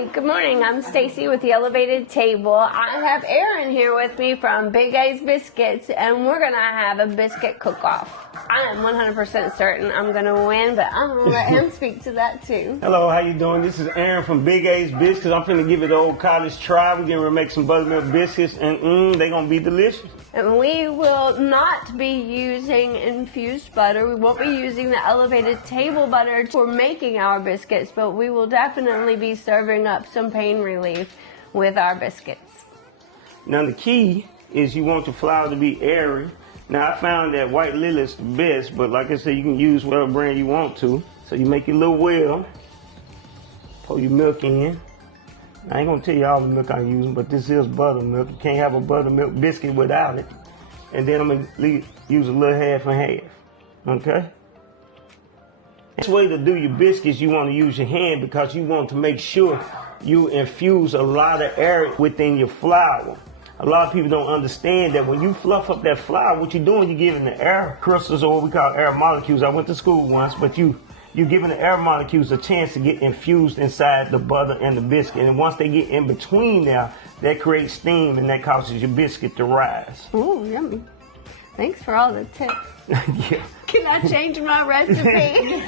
Hi, good morning. I'm Stacy with The Elevated Table. I have Aaron here with me from Big A's Biscuits, and we're going to have a biscuit cook-off. I am 100% certain I'm going to win, but I'm going to let him speak to that too. Hello, how you doing? This is Aaron from Big A's Biscuits. I'm finna give it the old college try. We're going to make some buttermilk biscuits, and they're going to be delicious. And we will not be using infused butter. We won't be using the elevated table butter for making our biscuits, but we will definitely be serving up some pain relief with our biscuits. Now the key is you want your flour to be airy. Now I found that White Lily is the best, but like I said, you can use whatever brand you want to. So you make your little well, pour your milk in. I ain't gonna tell you all the milk I'm using, but this is buttermilk. You can't have a buttermilk biscuit without it. And then I'm gonna use a little half and half, okay? This way to do your biscuits, you wanna use your hand because you want to make sure you infuse a lot of air within your flour. A lot of people don't understand that when you fluff up that flour, what you're doing, you're giving the air crystals, or what we call air molecules. I went to school once, but you're giving the air molecules a chance to get infused inside the butter and the biscuit. And once they get in between there, that creates steam and that causes your biscuit to rise. Ooh, yummy. Thanks for all the tips. Yeah. Can I change my recipe?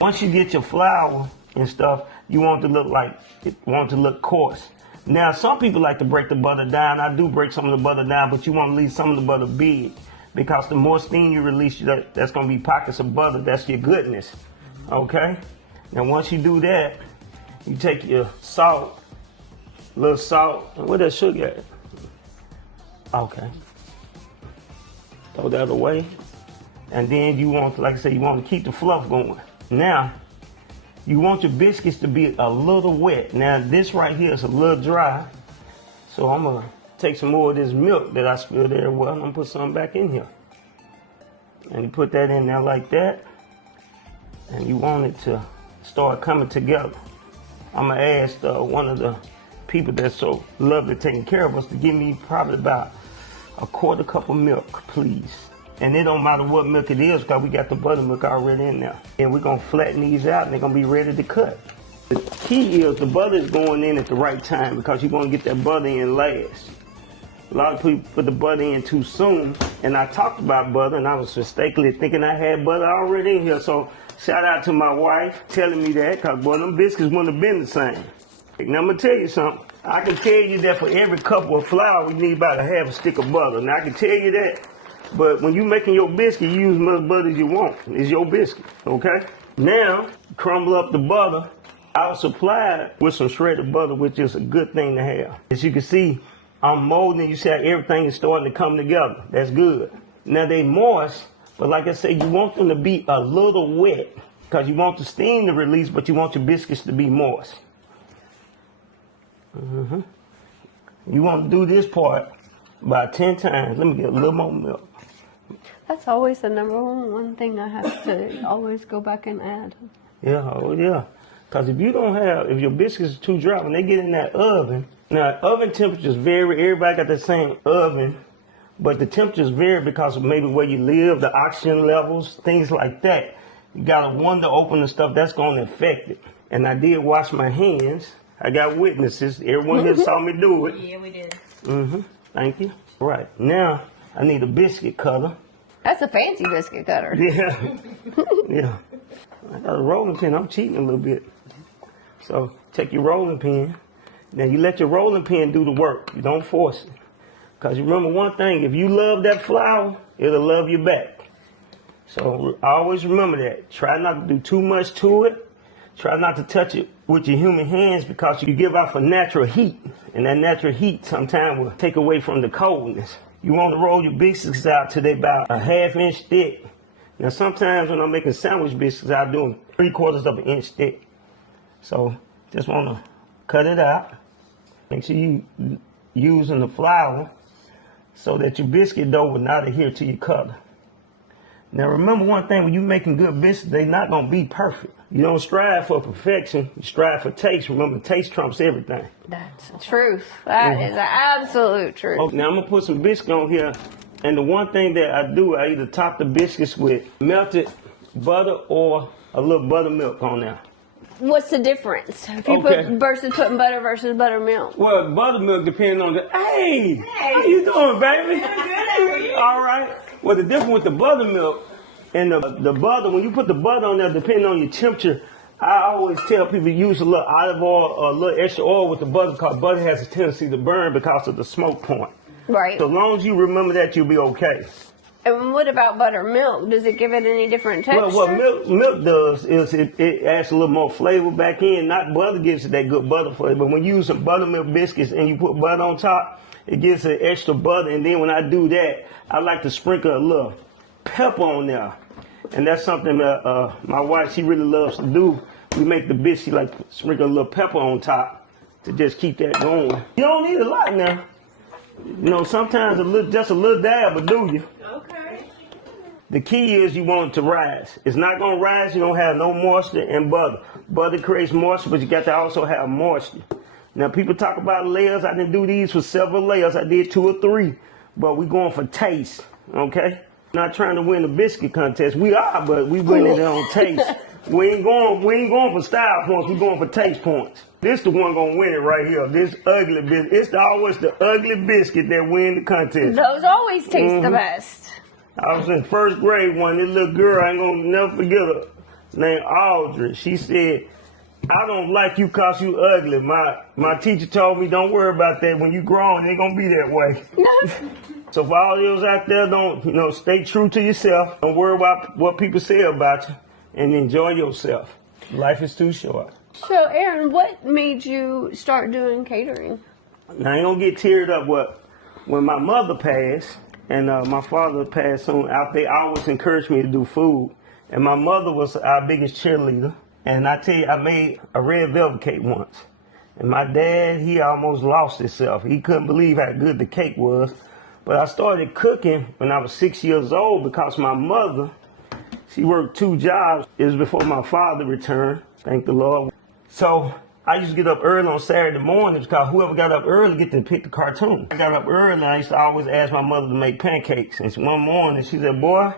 Once you get your flour and stuff, you want it to look coarse. Now, some people like to break the butter down. I do break some of the butter down, but you want to leave some of the butter big. Because the more steam you release, that's going to be pockets of butter. That's your goodness, okay? Now, once you do that, you take your salt, a little salt. Where that sugar at? Okay. Throw that away. And then you want, like I said, you want to keep the fluff going. Now, you want your biscuits to be a little wet. Now, this right here is a little dry. So I'm going to take some more of this milk that I spilled there. Well, I'm going to put some back in here. And you put that in there like that. And you want it to start coming together. I'm going to ask one of the people that's so lovely taking care of us to give me probably about a quarter cup of milk, please. And it don't matter what milk it is because we got the buttermilk already in there. And we're going to flatten these out and they're going to be ready to cut. The key is the butter is going in at the right time because you're going to get that butter in last. A lot of people put the butter in too soon, and I talked about butter, and I was mistakenly thinking I had butter already in here. So shout out to my wife telling me that, because boy, them biscuits wouldn't have been the same. Now I'm gonna tell you something. I can tell you that for every cup of flour, we need about a half a stick of butter. Now I can tell you that, but when you're making your biscuit, you use as much butter as you want. It's your biscuit, okay? Now, crumble up the butter. I was supplied with some shredded butter, which is a good thing to have. As you can see, I'm molding. You see how everything is starting to come together. That's good. Now they moist, but like I said, you want them to be a little wet because you want the steam to release, but you want your biscuits to be moist. You want to do this part about 10 times. Let me get a little more milk. That's always the number one thing I have to always go back and add. Yeah, oh yeah. Because if your biscuits are too dry, when they get in that oven, now oven temperatures vary, everybody got the same oven, but the temperatures vary because of maybe where you live, the oxygen levels, things like that. You gotta wonder open the stuff, that's gonna affect it. And I did wash my hands. I got witnesses. Everyone here saw me do it. Yeah, we did. Thank you. Right, now I need a biscuit cutter. That's a fancy biscuit cutter. Yeah, yeah. I got a rolling pin, I'm cheating a little bit. So take your rolling pin. Now you let your rolling pin do the work. You don't force it. Because you remember one thing, if you love that flour, it'll love you back. So always remember that. Try not to do too much to it. Try not to touch it with your human hands because you give off a natural heat. And that natural heat sometimes will take away from the coldness. You want to roll your biscuits out till they're about a ½ inch thick. Now sometimes when I'm making sandwich biscuits, I'll do them 3/4 of an inch thick. So just want to cut it out. Make sure you using the flour so that your biscuit dough will not adhere to your cutter. Now remember one thing, when you're making good biscuits, they're not going to be perfect. You don't strive for perfection, you strive for taste. Remember, taste trumps everything. That's the truth. That is the absolute truth. Okay, now I'm going to put some biscuit on here. And the one thing that I do, I either top the biscuits with melted butter or a little buttermilk on there. What's the difference? If you put versus putting butter versus buttermilk. Well, buttermilk depends on the. Hey, how you doing, baby? Good, how are you? All right. Well, the difference with the buttermilk and the butter, when you put the butter on there, depending on your temperature, I always tell people use a little olive oil or a little extra oil with the butter because butter has a tendency to burn because of the smoke point. Right. So as long as you remember that, you'll be okay. And what about buttermilk? Does it give it any different texture? Well, what milk does is it adds a little more flavor back in. Not butter gives it that good butter flavor, but when you use some buttermilk biscuits and you put butter on top, it gives it extra butter. And then when I do that, I like to sprinkle a little pepper on there. And that's something that my wife, she really loves to do. We make the biscuit, she like to sprinkle a little pepper on top to just keep that going. You don't need a lot now. You know, sometimes just a little dab will do you. Okay. The key is you want it to rise. It's not going to rise, you don't have no moisture in butter. Butter creates moisture, but you got to also have moisture. Now, people talk about layers. I didn't do these for several layers. I did 2 or 3, but we're going for taste, okay? Not trying to win a biscuit contest. We are, but we winning it on taste. We ain't going for style points. We're going for taste points. This the one gonna win it right here. This ugly biscuit. It's always the ugly biscuit that win the contest. Those always taste the best. I was in first grade one. This little girl, I ain't gonna never forget her, named Audrey. She said, "I don't like you 'cause you ugly." My teacher told me, "Don't worry about that. When you grown, it ain't gonna be that way." So for all those out there, don't stay true to yourself. Don't worry about what people say about you, and enjoy yourself. Life is too short. So, Aaron, what made you start doing catering? Now I ain't gonna get teared up. When my mother passed and my father passed soon out, they always encouraged me to do food. And my mother was our biggest cheerleader. And I tell you, I made a red velvet cake once. And my dad, he almost lost himself. He couldn't believe how good the cake was. But I started cooking when I was 6 years old because my mother, she worked 2 jobs. It was before my father returned, thank the Lord. So I used to get up early on Saturday mornings because whoever got up early get to pick the cartoon. I got up early and I used to always ask my mother to make pancakes. And one morning she said, "Boy,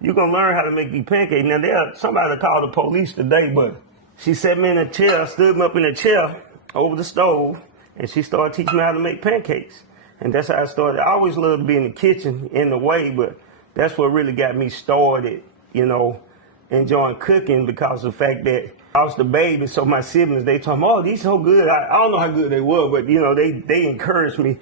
you're going to learn how to make these pancakes." Now, somebody called the police today, but she set me in a chair, stood me up in a chair over the stove, and she started teaching me how to make pancakes. And that's how I started. I always loved to be in the kitchen in the way, but that's what really got me started, enjoying cooking because of the fact that I was the baby. So my siblings, they told me, "Oh, these so good." I don't know how good they were, but, they encouraged me.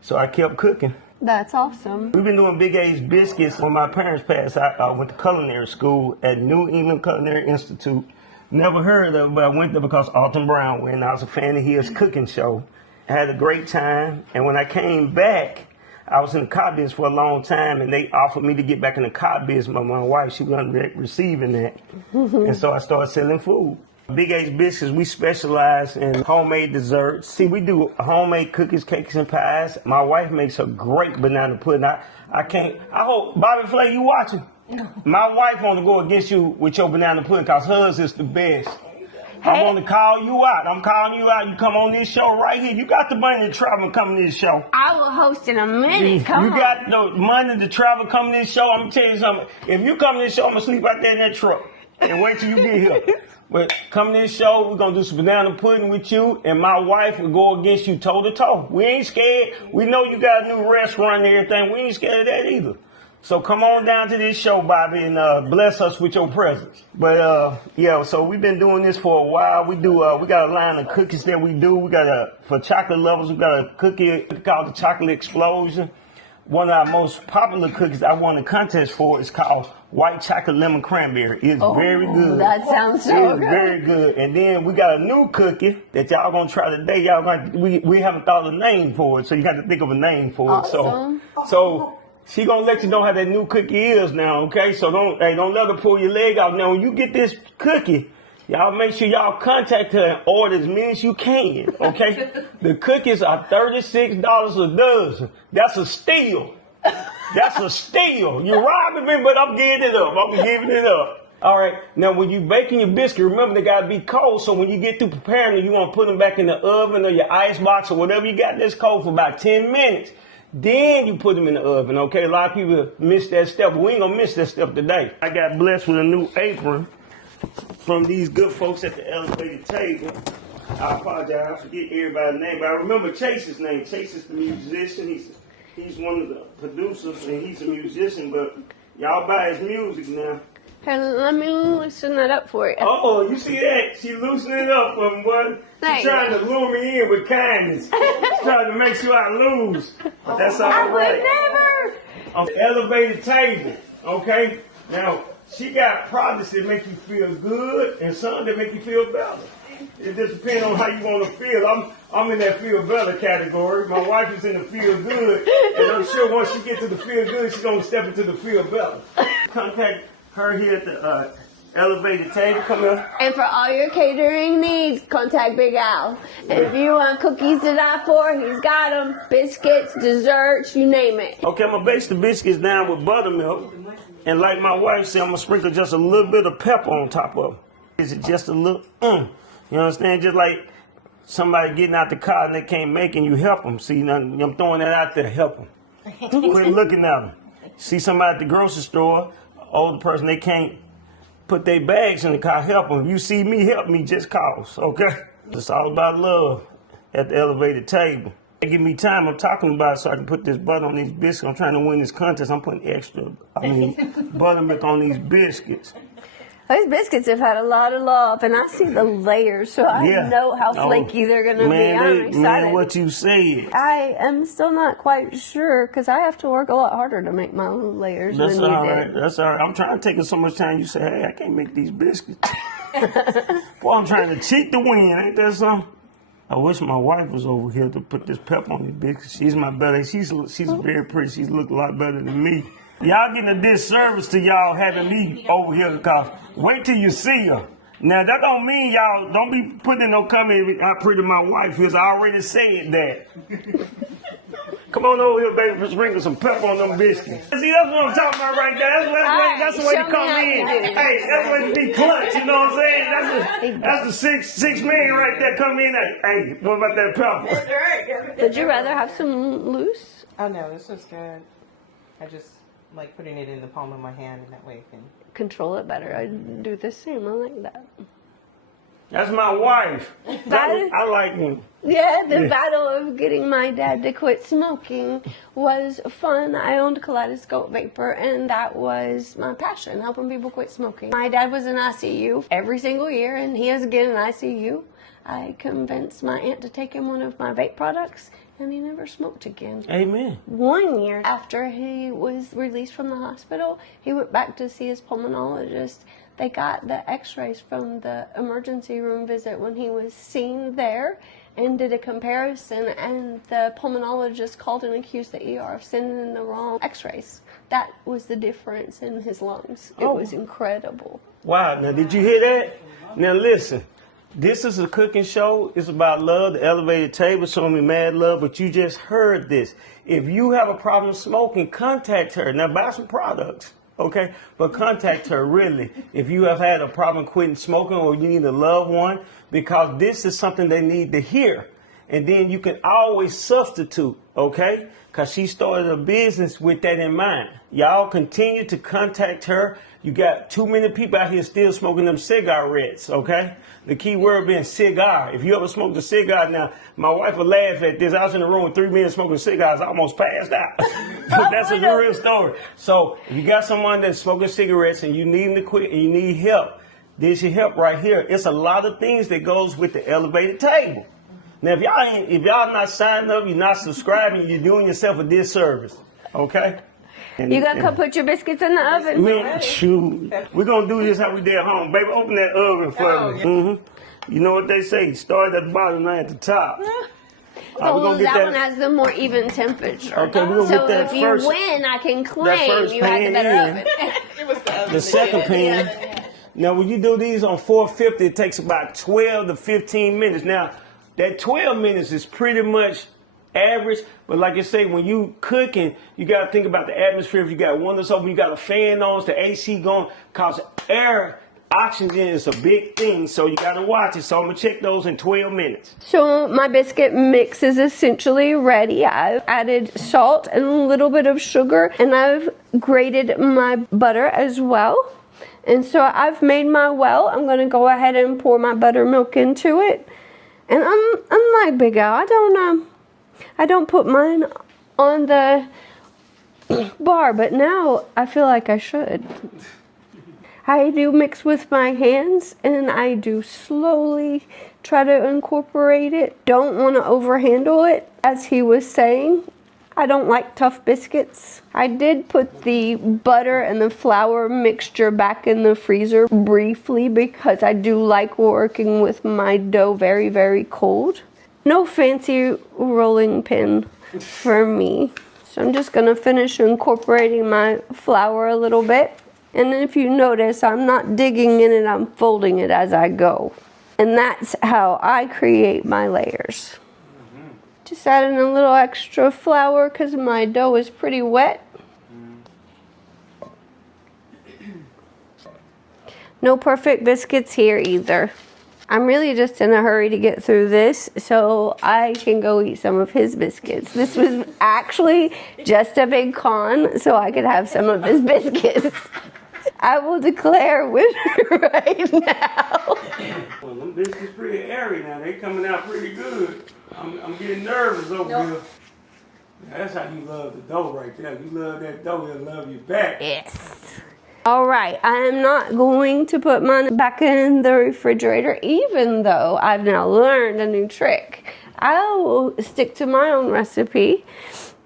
So I kept cooking. That's awesome. We've been doing Big A's Biscuits. When my parents passed, I went to culinary school at New England Culinary Institute. Never heard of it, but I went there because Alton Brown went. I was a fan of his cooking show. I had a great time. And when I came back, I was in the cod business for a long time, and they offered me to get back in the cod business. But my wife, she wasn't receiving that. And so I started selling food. Big A's Biscuits, we specialize in homemade desserts. See, we do homemade cookies, cakes, and pies. My wife makes a great banana pudding. I hope, Bobby Flay, you watching? My wife want to go against you with your banana pudding because hers is the best. I want to call you out. I'm calling you out. You come on this show right here. You got the money to travel and come to this show. I will host in a minute. Come on. You got the money to travel, come to this show. I'm going to tell you something. If you come to this show, I'm going to sleep out there in that truck and wait till you get here. But come to this show, we're going to do some banana pudding with you, and my wife will go against you toe to toe. We ain't scared. We know you got a new restaurant and everything. We ain't scared of that either. So come on down to this show, Bobby, and bless us with your presence. But so we've been doing this for a while. We got a line of cookies that we do. We got for chocolate lovers, we got a cookie called the Chocolate Explosion. One of our most popular cookies I won a contest for is called White Chocolate Lemon Cranberry. It's very good. That sounds so good. It's very good. And then we got a new cookie that y'all gonna try today. We haven't thought of a name for it, so you got to think of a name for it. Awesome. So she gonna let you know how that new cookie is now, okay? So don't let her pull your leg out. Now when you get this cookie, y'all make sure y'all contact her and order as many as you can, okay? The cookies are $36 a dozen. That's a steal. That's a steal. You're robbing me, but I'm giving it up. I'm giving it up. All right. Now, when you baking your biscuit, remember they gotta be cold. So when you get through preparing them, you want to put them back in the oven or your ice box or whatever you got that's cold for about 10 minutes. Then you put them in the oven, okay? A lot of people miss that step, but we ain't gonna miss that step today. I got blessed with a new apron from these good folks at the Elevated Table. I apologize, I forget everybody's name, but I remember Chase's name. Chase is the musician. He's one of the producers, and he's a musician, but y'all buy his music now. Hey, let me loosen that up for you. Oh, you see that? She loosening it up for me, boy. She's trying to lure me in with kindness. She's trying to make sure I lose. But that's all right. I would never. On the Elevated Table, okay? Now, she got products that make you feel good and some that make you feel better. It just depends on how you want to feel. I'm in that feel better category. My wife is in the feel good, and I'm sure once she gets to the feel good, she's gonna step into the feel better. Contact her here at the Elevated Table. Come here. And for all your catering needs, contact Big Al. And if you want cookies to die for, he's got them. Biscuits, desserts, you name it. Okay, I'm gonna base the biscuits down with buttermilk, and like my wife said, I'm gonna sprinkle just a little bit of pepper on top of it. Is it just a little? You understand? Just like somebody getting out the car and they can't make it, and you help them. See, now I'm throwing that out there. Help them. Quit looking at them. See somebody at the grocery store, older person, they can't put their bags in the car. Help them. If you see me, help me. Just cause. Okay? It's all about love at the Elevated Table. Give me time. I'm talking about it so I can put this butter on these biscuits. I'm trying to win this contest. I'm putting buttermilk on these biscuits. These biscuits have had a lot of love, and I see the layers, so I know how flaky they're going to be. I'm excited. Man, what you said. I am still not quite sure, because I have to work a lot harder to make my own layers than you did. That's all right. I'm trying to take it so much time. You say, hey, I can't make these biscuits. Boy, I'm trying to cheat the win. Ain't that something? I wish my wife was over here to put this pepper on these biscuits. She's my better. She's very pretty. She's looked a lot better than me. Y'all getting a disservice to y'all having me over here because wait till you see her. Now, that don't mean y'all don't be putting no comment how pretty my wife is. I already said that. Come on over here, baby, sprinkle some pepper on them biscuits. See, that's what I'm talking about right there. That's the way to come in. Hey, that's the way to be clutch, you know what I'm saying? That's the six man right there come in. Hey, what about that pepper? Would you rather have some loose? Oh, no, this is good. I just like putting it in the palm of my hand, and that way I can control it better. I do the same. I like that. That's my wife. I like him. Yeah, the battle of getting my dad to quit smoking was fun. I owned Kaleidoscope Vapor, and that was my passion, helping people quit smoking. My dad was in ICU every single year, and he is again in ICU. I convinced my aunt to take him one of my vape products, and he never smoked again. Amen. 1 year after he was released from the hospital, he went back to see his pulmonologist. They got the x-rays from the emergency room visit when he was seen there and did a comparison, and the pulmonologist called and accused the ER of sending in the wrong x-rays. That was the difference in his lungs. It was incredible. Wow. Now, did you hear that? Now, listen. This is a cooking show. It's about love. The Elevated Table showing me mad love, but you just heard this. If you have a problem smoking, contact her. Now, buy some products. Okay, but contact her really if you have had a problem quitting smoking or you need a loved one, because this is something they need to hear. And then you can always substitute, okay? Because she started a business with that in mind. Y'all continue to contact her. You got too many people out here still smoking them cigarettes, okay? The key word being cigar. If you ever smoked a cigar, now, my wife will laugh at this. I was in the room with 3 men smoking cigars. I almost passed out. But that's a real story. So if you got someone that's smoking cigarettes and you need them to quit and you need help, there's your help right here. It's a lot of things that goes with the Elevated Table. Now, if y'all not signed up, you're not subscribing, you're doing yourself a disservice, okay? You gonna come put your biscuits in the oven? Man, shoot. We're gonna do this how we did at home. Baby, open that oven for me. Mm-hmm. You know what they say, start at the bottom, not at the top. So that one has the more even temperature. Okay, we're gonna get that first. So if you win, I can claim you had the better oven. It was the oven. The second pan. Now, when you do these on 450, it takes about 12 to 15 minutes. Now, that 12 minutes is pretty much average, but like I say, when you cooking, you got to think about the atmosphere. If you got windows open, you got a fan on, the AC going, cause air, oxygen is a big thing, so you got to watch it. So I'm gonna check those in 12 minutes. So my biscuit mix is essentially ready. I've added salt and a little bit of sugar, and I've grated my butter as well. And so I've made my well. I'm going to go ahead and pour my buttermilk into it. And I'm like Big Al. I don't put mine on the bar, but now I feel like I should. I do mix with my hands, and I do slowly try to incorporate it. Don't want to overhandle it, as he was saying. I don't like tough biscuits. I did put the butter and the flour mixture back in the freezer briefly because I do like working with my dough very, very cold. No fancy rolling pin for me. So I'm just gonna finish incorporating my flour a little bit. And if you notice, I'm not digging in it, I'm folding it as I go. And that's how I create my layers. Just adding a little extra flour because my dough is pretty wet. No perfect biscuits here either. I'm really just in a hurry to get through this so I can go eat some of his biscuits. This was actually just a big con so I could have some of his biscuits. I will declare winner right now. Well, them biscuits pretty airy now. They coming out pretty good. I'm getting nervous over here. That's how you love the dough right there. You love that dough, it'll love you back. Yes. All right, I am not going to put mine back in the refrigerator, even though I've now learned a new trick. I will stick to my own recipe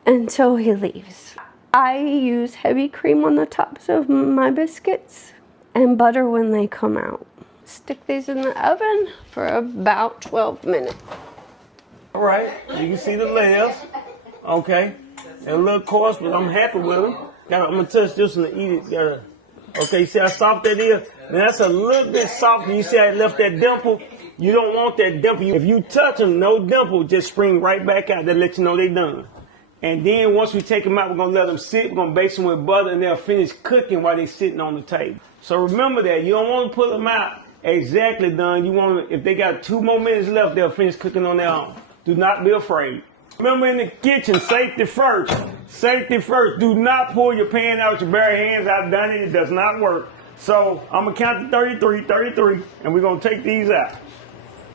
until he leaves. I use heavy cream on the tops of my biscuits and butter when they come out. Stick these in the oven for about 12 minutes. All right, you can see the layers. Okay, they're a little coarse, but I'm happy with them. I'm gonna touch this one and eat it. Okay, see how soft that is? Now that's a little bit soft. You see how it left that dimple? You don't want that dimple. If you touch them, no dimple, just spring right back out. That let you know they done. And then once we take them out, we're gonna let them sit. We're gonna baste them with butter, and they'll finish cooking while they're sitting on the table. So remember that you don't want to pull them out exactly done. You want to, if they got 2 more minutes left, they'll finish cooking on their own. Do not be afraid. Remember in the kitchen, safety first. Safety first. Do not pull your pan out with your bare hands. I've done it. It does not work. So I'm going to count to 33, and we're going to take these out.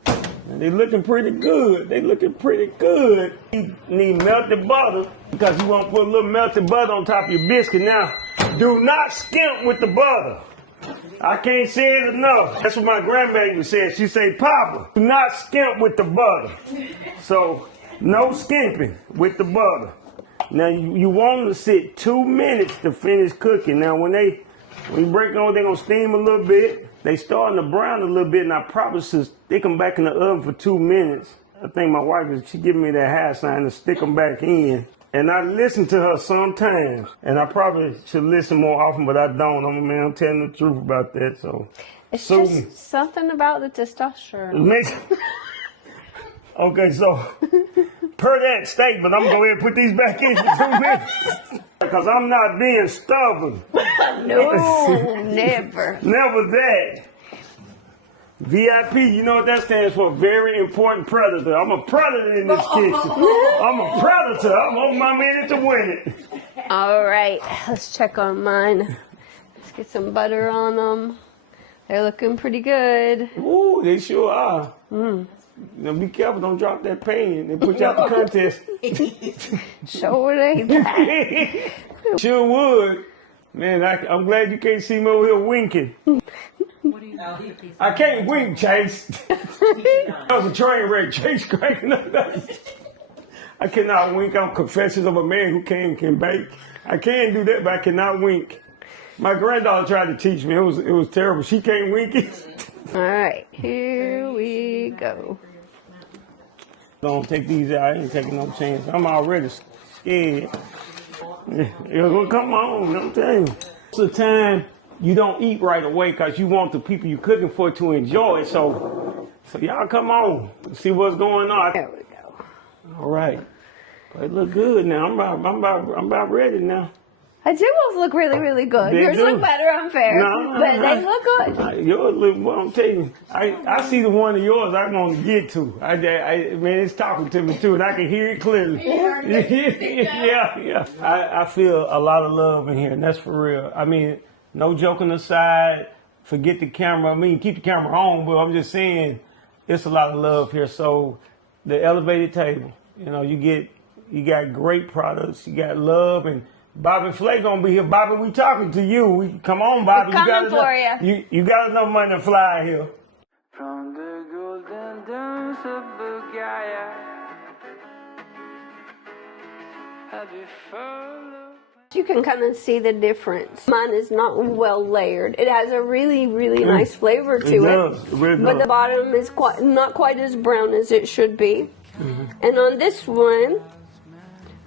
And they're looking pretty good. They're looking pretty good. You need melted butter because you want to put a little melted butter on top of your biscuit. Now, do not skimp with the butter. I can't say it enough. That's what my grandbaby said. She said, Papa, do not skimp with the butter. So, no skimping with the butter. Now, you want them to sit 2 minutes to finish cooking. Now, when you break it on, they're going to steam a little bit. They starting to brown a little bit, and I probably should stick them back in the oven for 2 minutes. I think my wife, she giving me that high sign to stick them back in. And I listen to her sometimes, and I probably should listen more often, but I don't. I'm telling the truth about that. So it's just something about the testosterone. Okay, so per that statement, I'm gonna go ahead and put these back in for 2 minutes because I'm not being stubborn. No, never. Never that. VIP, you know what that stands for? Very important predator. I'm a predator in this kitchen. I'm a predator. I'm on my minute to win it. All right, let's check on mine. Let's get some butter on them. They're looking pretty good. Ooh, they sure are. Now be careful, don't drop that pan. They put you out the contest. Sure they Sure would. Man, I'm glad you can't see me over here winking. I can't wink, Chase. That was a train wreck. Chase cracking up. I cannot wink on Confessions of a Man Who Can Bake. I can do that, but I cannot wink. My granddaughter tried to teach me. It was terrible. She can't wink it. All right, here we go. Don't take these out. I ain't taking no chance. I'm already scared. Well, come on, I'm telling you. Most of the time, you don't eat right away because you want the people you're cooking for to enjoy it. So y'all come on, see what's going on. There we go. All right, but it look good now. I'm about ready now. I do both look really, really good. They Yours do. look better, unfair, but they look good. Yours look, well, I'm telling you, I see the one of yours I want to get to. Man, it's talking to me too, and I can hear it clearly. Yeah. I feel a lot of love in here, and that's for real. I mean, no joking aside, forget the camera. I mean, keep the camera on, but I'm just saying it's a lot of love here. So the elevated table, you know, you got great products, you got love, and Bobby Flay gonna be here. Bobby, we talking to you. Come on, Bobby. We're coming for you got enough money to fly here. From the golden days of Bulgaria, happy follow. You can kind of see the difference. Mine is not well layered. It has a really, really nice flavor to it. Really But does. the bottom is not quite as brown as it should be. And on this one,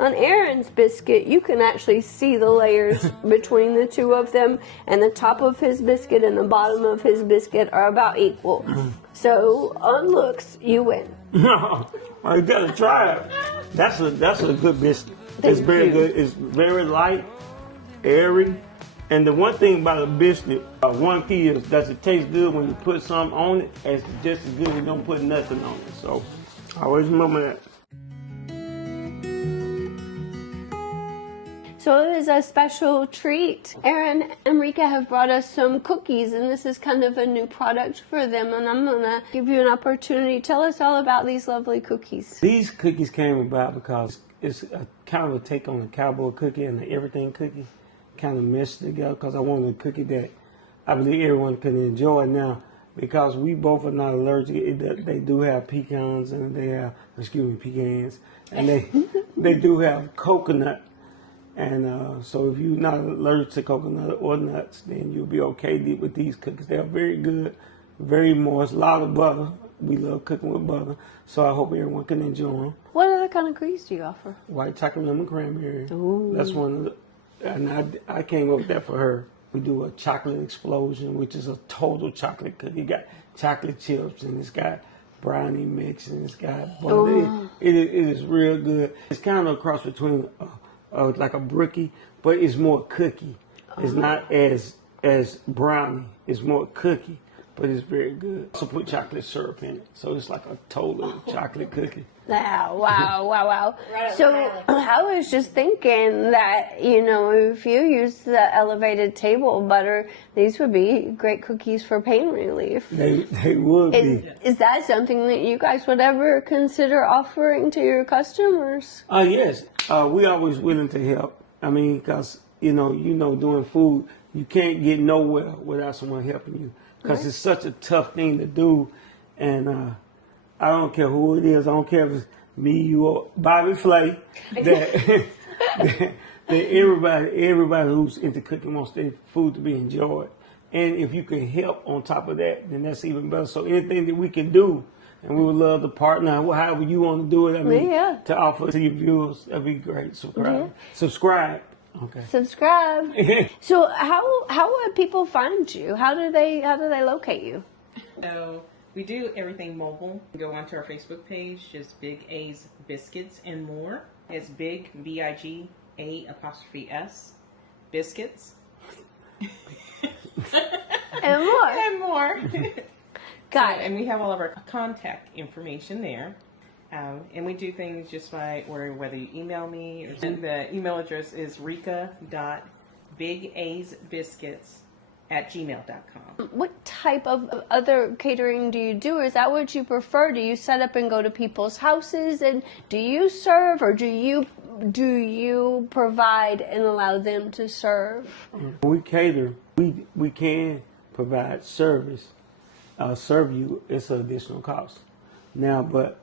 on Aaron's biscuit, you can actually see the layers between the two of them, and the top of his biscuit and the bottom of his biscuit are about equal. So on looks, you win. You gotta try it. That's a good biscuit. It's very good. It's very light, airy, and the one thing about a biscuit, one key is does it taste good when you put something on it? It's just as good as you don't put nothing on it. So always remember that. So it is a special treat. Aaron and Rika have brought us some cookies, and this is kind of a new product for them, and I'm gonna give you an opportunity. Tell us all about these lovely cookies. These cookies came about because it's a kind of a take on the cowboy cookie and the everything cookie, kind of meshed together because I wanted a cookie that I believe everyone can enjoy now. Because we both are not allergic, they do have pecans and pecans, and they do have coconut. And so if you're not allergic to coconut or nuts, then you'll be okay with these cookies. They're very good, very moist, a lot of butter. We love cooking with butter, so I hope everyone can enjoy them. What other kind of cookies do you offer? White chocolate lemon cranberry. Ooh. That's one of the, and I came up with that for her. We do a chocolate explosion, which is a total chocolate cookie. You got chocolate chips, and it's got brownie mix, and it's got butter. It is real good. It's kind of a cross between like a brookie, but it's more cookie. It's not as brownie. It's more cookie, but it's very good. Also put chocolate syrup in it, so it's like a total chocolate cookie. Wow. So I was just thinking that, you know, if you use the elevated table butter, these would be great cookies for pain relief. They would be. Is that something that you guys would ever consider offering to your customers? Yes. We always willing to help. I mean, because, you know, doing food, you can't get nowhere without someone helping you. Because it's such a tough thing to do. And I don't care who it is. I don't care if it's me, you, or Bobby Flay. That everybody who's into cooking wants their food to be enjoyed. And if you can help on top of that, then that's even better. So anything that we can do, and we would love to partner, however you want to do it. I mean, to offer to your viewers, that'd be great. Subscribe. Okay. Subscribe. So how would people find you? How do they locate you? So we do everything mobile. Go onto our Facebook page, just Big A's Biscuits and More. It's Big BIGA''S Biscuits. And more. And more. Got it. And we have all of our contact information there. And we do things just by, or whether you email me, or the email address is Rika.BigAsbiscuits@gmail.com. What type of other catering do you do? Is that what you prefer? Do you set up and go to people's houses, and do you serve, or do you provide and allow them to serve? We cater. We can provide service. Serve you. It's an additional cost. Now, but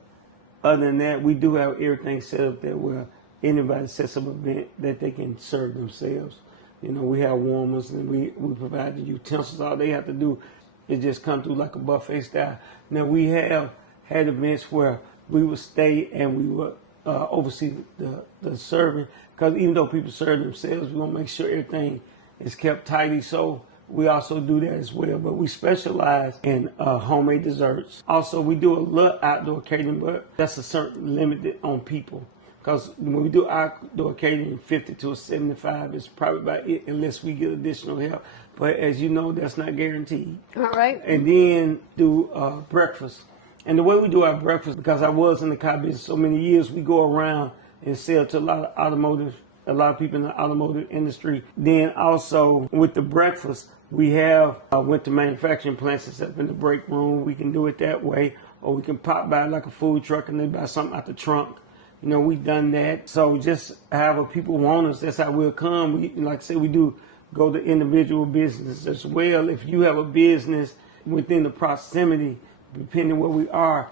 other than that, we do have everything set up that where anybody sets up an event that they can serve themselves. You know, we have warmers, and we provide the utensils. All they have to do is just come through like a buffet style. Now, we have had events where we would stay and we would oversee the serving, because even though people serve themselves, we want to make sure everything is kept tidy. So we also do that as well, but we specialize in homemade desserts. Also, we do a little outdoor catering, but that's a certain limited on people. Because when we do outdoor catering, 50 to 75 is probably about it, unless we get additional help. But as you know, that's not guaranteed. All right. And then do breakfast. And the way we do our breakfast, because I was in the car business so many years, we go around and sell to a lot of automotive a lot of people in the automotive industry. Then also with the breakfast, we have went to manufacturing plants and set up in the break room. We can do it that way, or we can pop by like a food truck and then buy something out the trunk. You know, we've done that. So just however people want us, that's how we'll come. Like I said, we do go to individual businesses as well. If you have a business within the proximity, depending where we are,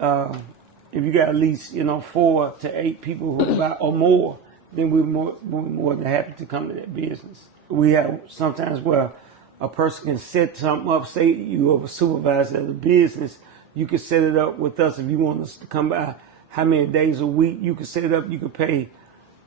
if you got at least 4 to 8 people who buy or more, then we're more than happy to come to that business. We have sometimes where a person can set something up. Say you have a supervisor of the business, you can set it up with us if you want us to come by. How many days a week you can set it up? You can pay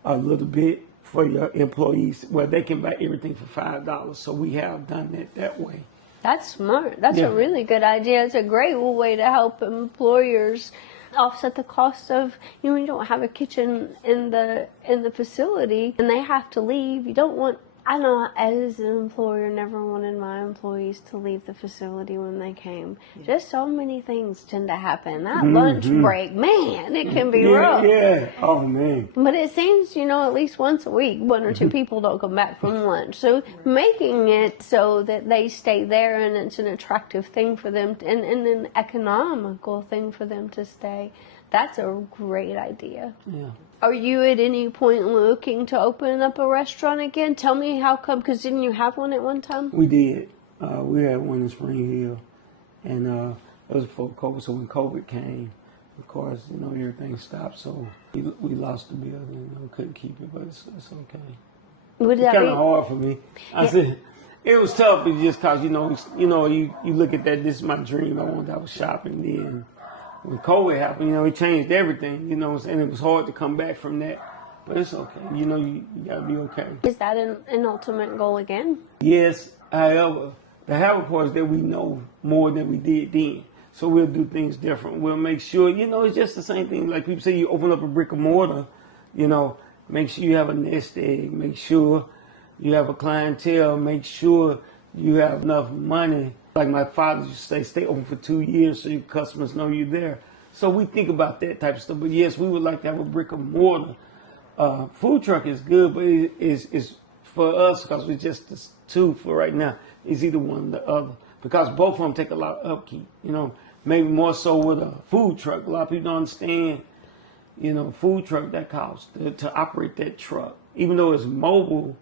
a little bit for your employees where they can buy everything for $5. So we have done that way. That's smart. That's a really good idea. It's a great way to help employers offset the cost of, you don't have a kitchen in the facility and they have to leave. You don't want, I know as an employer never wanted my employees to leave the facility when they came. Just so many things tend to happen. That lunch break, man, it can be rough. Yeah, oh man. But it seems, at least once a week, 1 or 2 people don't come back from lunch. So making it so that they stay there and it's an attractive thing for them and an economical thing for them to stay, that's a great idea. Yeah. Are you at any point looking to open up a restaurant again? Tell me how come, because didn't you have one at one time? We did. We had one in Spring Hill, and it was before COVID. So when COVID came, of course, everything stopped. So we lost the building. We couldn't keep it, but it's okay. Would It's that kind be? of hard for me. I said it was tough, but just cause you look at that. This is my dream. I was shopping then. When COVID happened, it changed everything, and it was hard to come back from that. But it's okay. You gotta be okay. Is that an ultimate goal again? Yes, however, the hard part is that we know more than we did then. So we'll do things different. We'll make sure, it's just the same thing. Like people say, you open up a brick and mortar, make sure you have a nest egg, make sure you have a clientele, make sure you have enough money. Like my father used to say, stay open for 2 years so your customers know you're there. So we think about that type of stuff. But yes, we would like to have a brick and mortar. Food truck is good, but it's for us, because we're just the 2 for right now. It's either one or the other. Because both of them take a lot of upkeep. Maybe more so with a food truck. A lot of people don't understand, food truck, that costs to operate that truck. Even though it's mobile,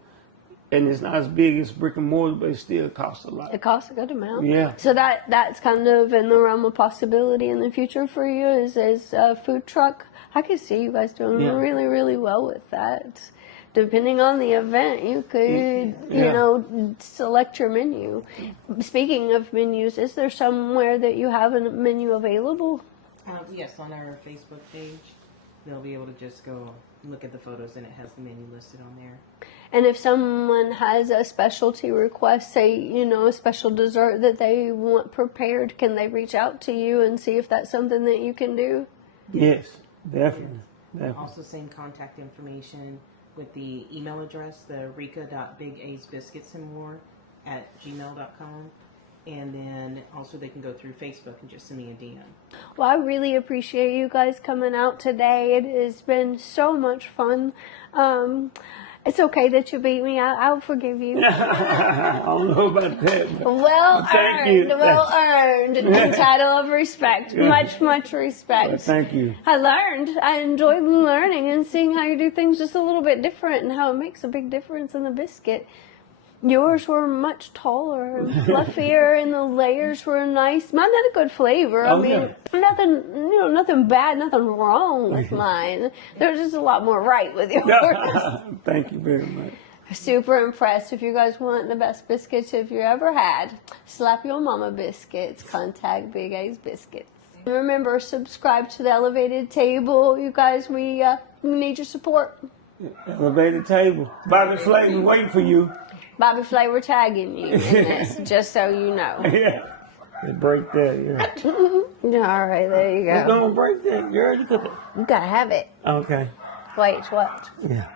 and it's not as big as brick and mortar, but it still costs a lot. It costs a good amount. Yeah. So that's kind of in the realm of possibility in the future for you is a food truck. I could see you guys doing really, really well with that. Depending on the event, you could, select your menu. Speaking of menus, is there somewhere that you have a menu available? Yes, on our Facebook page. They'll be able to just go look at the photos and it has the menu listed on there. And if someone has a specialty request, say, a special dessert that they want prepared, can they reach out to you and see if that's something that you can do? Yes, definitely. Also same contact information with the email address, the Rika.BigAsbiscuits and more @gmail.com. And then also they can go through Facebook and just send me a DM. Well, I really appreciate you guys coming out today. It has been so much fun. It's okay that you beat me. I'll forgive you. I don't know about that. Well earned. Well earned. Title of respect. Much, much respect. Well, thank you. I enjoyed learning and seeing how you do things just a little bit different and how it makes a big difference in the biscuit. Yours were much taller and fluffier, and the layers were nice. Mine had a good flavor. Nothing bad, nothing wrong with mine. There's just a lot more right with yours. Thank you very much. Super impressed. If you guys want the best biscuits you've ever had, slap your mama biscuits. Contact Big A's Biscuits. Remember, subscribe to the Elevated Table. You guys, we need your support. Elevated Table. Bobby Flay, we waiting for you. Bobby Flay, we're tagging you in this, just so you know. Yeah. They break that, yeah. All right, there you go. You're going to break that, girl. You gotta have it. Okay. Wait, what? Yeah.